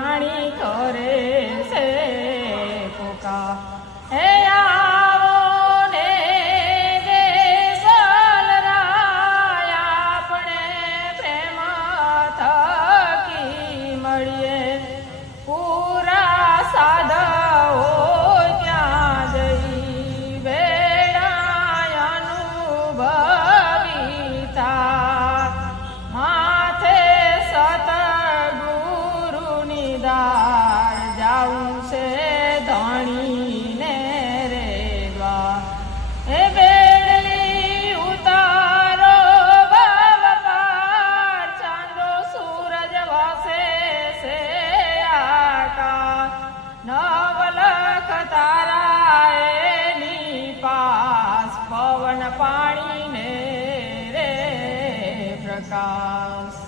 રાણી કરે છે પુકાર. હે આવો ને દેવલરાય આપણે પ્રેમ થકી મળીએ. પૂરા સાધવો ત્યાં જઈ વેળા અનુભવી થાય. માથે સતગુરુની દાર જાવું છે ધણીને રે દ્વાર. હે બેડલી ઉતારો ભાવ પાર ચાંદો સૂરજ વાસે છે આકાશ. નવલખ તારા એની પાસ પવન પાણીને રે પ્રકાશ.